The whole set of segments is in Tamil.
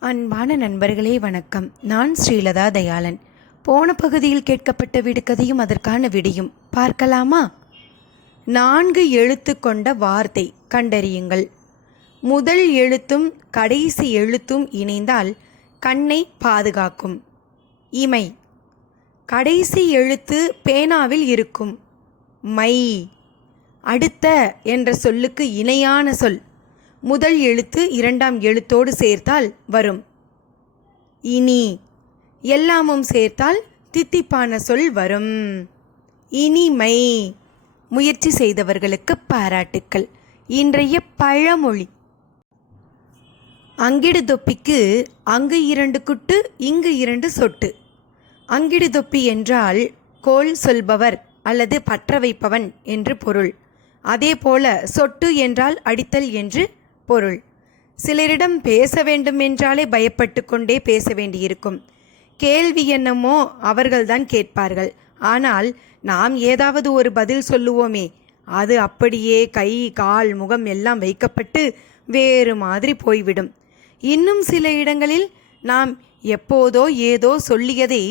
அன்பான நண்பர்களே வணக்கம். நான் ஸ்ரீலதா தயாளன். போன பகுதியில் கேட்கப்பட்ட விடுகதையும் அதற்கான விடியும். பார்க்கலாமா? நான்கு எழுத்து கொண்ட வார்த்தை கண்டறியுங்கள். முதல் எழுத்தும் கடைசி எழுத்தும் இணைந்தால் கண்ணை பாதுகாக்கும். இமை. கடைசி எழுத்து பேனாவில் இருக்கும். மை. அடுத்த என்ற சொல்லுக்கு இணையான சொல் முதல் எழுத்து இரண்டாம் எழுத்தோடு சேர்த்தால் வரும். இனி எல்லாமும் சேர்த்தால் தித்திப்பான சொல் வரும். இனிமை. முயற்சி செய்தவர்களுக்கு பாராட்டுக்கள். இன்றைய பழமொழி. அங்கிடு தொப்பிக்கு அங்கு இரண்டு குட்டு இங்கு இரண்டு சொட்டு. அங்கிடு தொப்பி என்றால் கோல் சொல்பவர் அல்லது பற்ற வைப்பவன் என்று பொருள். அதேபோல சொட்டு என்றால் அடித்தல் என்று பொருள். சிலரிடம் பேச வேண்டும் என்றாலே பயப்பட்டு கொண்டே பேச வேண்டியிருக்கும். கேள்வி என்னமோ அவர்கள்தான் கேட்பார்கள். ஆனால் நாம் ஏதாவது ஒரு பதில் சொல்லுவோமே அது அப்படியே கை கால் முகம் எல்லாம் வைக்கப்பட்டு வேறு மாதிரி போய்விடும். இன்னும் சில இடங்களில் நாம் எப்போதோ ஏதோ சொல்லியதை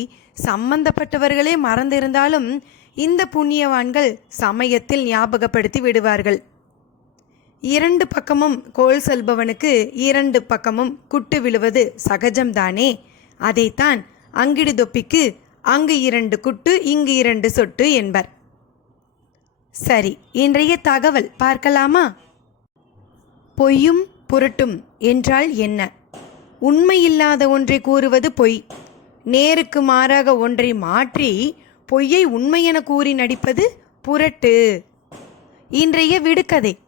சம்பந்தப்பட்டவர்களே மறந்திருந்தாலும் இந்த புண்ணியவான்கள் சமயத்தில் ஞாபகப்படுத்தி விடுவார்கள். இரண்டு பக்கமும் கோல் செல்பவனுக்கு இரண்டு பக்கமும் குட்டு விழுவது சகஜம்தானே? அதைத்தான் அங்கிடு தொப்பிக்கு அங்கு இரண்டு குட்டு இங்கு இரண்டு சொட்டு என்பர். சரி இன்றைய தகவல் பார்க்கலாமா? பொய்யும் புரட்டும் என்றால் என்ன? உண்மையில்லாத ஒன்றை கூறுவது பொய். நேருக்கு மாறாக ஒன்றை மாற்றி பொய்யை உண்மை என கூறி நடிப்பது புரட்டு. இன்றைய விடுகதை.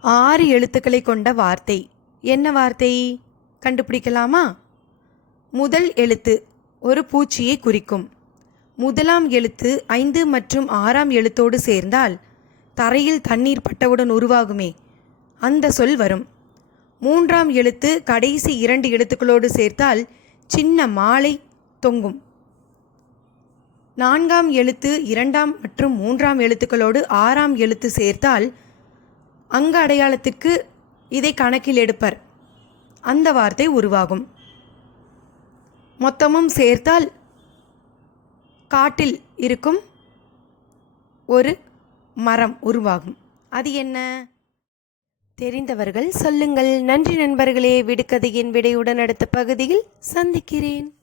ஆறு எழுத்துக்களை கொண்ட வார்த்தை. என்ன வார்த்தை? கண்டுபிடிக்கலாமா? முதல் எழுத்து ஒரு பூச்சியை குறிக்கும். முதலாம் எழுத்து ஐந்து மற்றும் ஆறாம் எழுத்தோடு சேர்ந்தால் தரையில் தண்ணீர் பட்டவுடன் உருவாகுமே. அந்த சொல் வரும். மூன்றாம் எழுத்து கடைசி இரண்டு எழுத்துக்களோடு சேர்த்தால் சின்ன மாலை தொங்கும். நான்காம் எழுத்து இரண்டாம் மற்றும் மூன்றாம் எழுத்துக்களோடு ஆறாம் எழுத்து சேர்த்தால் அங்க அடையாளத்திற்கு இதை கணக்கில் எடுப்பர். அந்த வார்த்தை உருவாகும். மொத்தமும் சேர்த்தால் காட்டில் இருக்கும் ஒரு மரம் உருவாகும். அது என்ன? தெரிந்தவர்கள் சொல்லுங்கள். நன்றி நண்பர்களே. விடுகதையின் விடையுடன் அடுத்த பகுதியில் சந்திக்கிறேன்.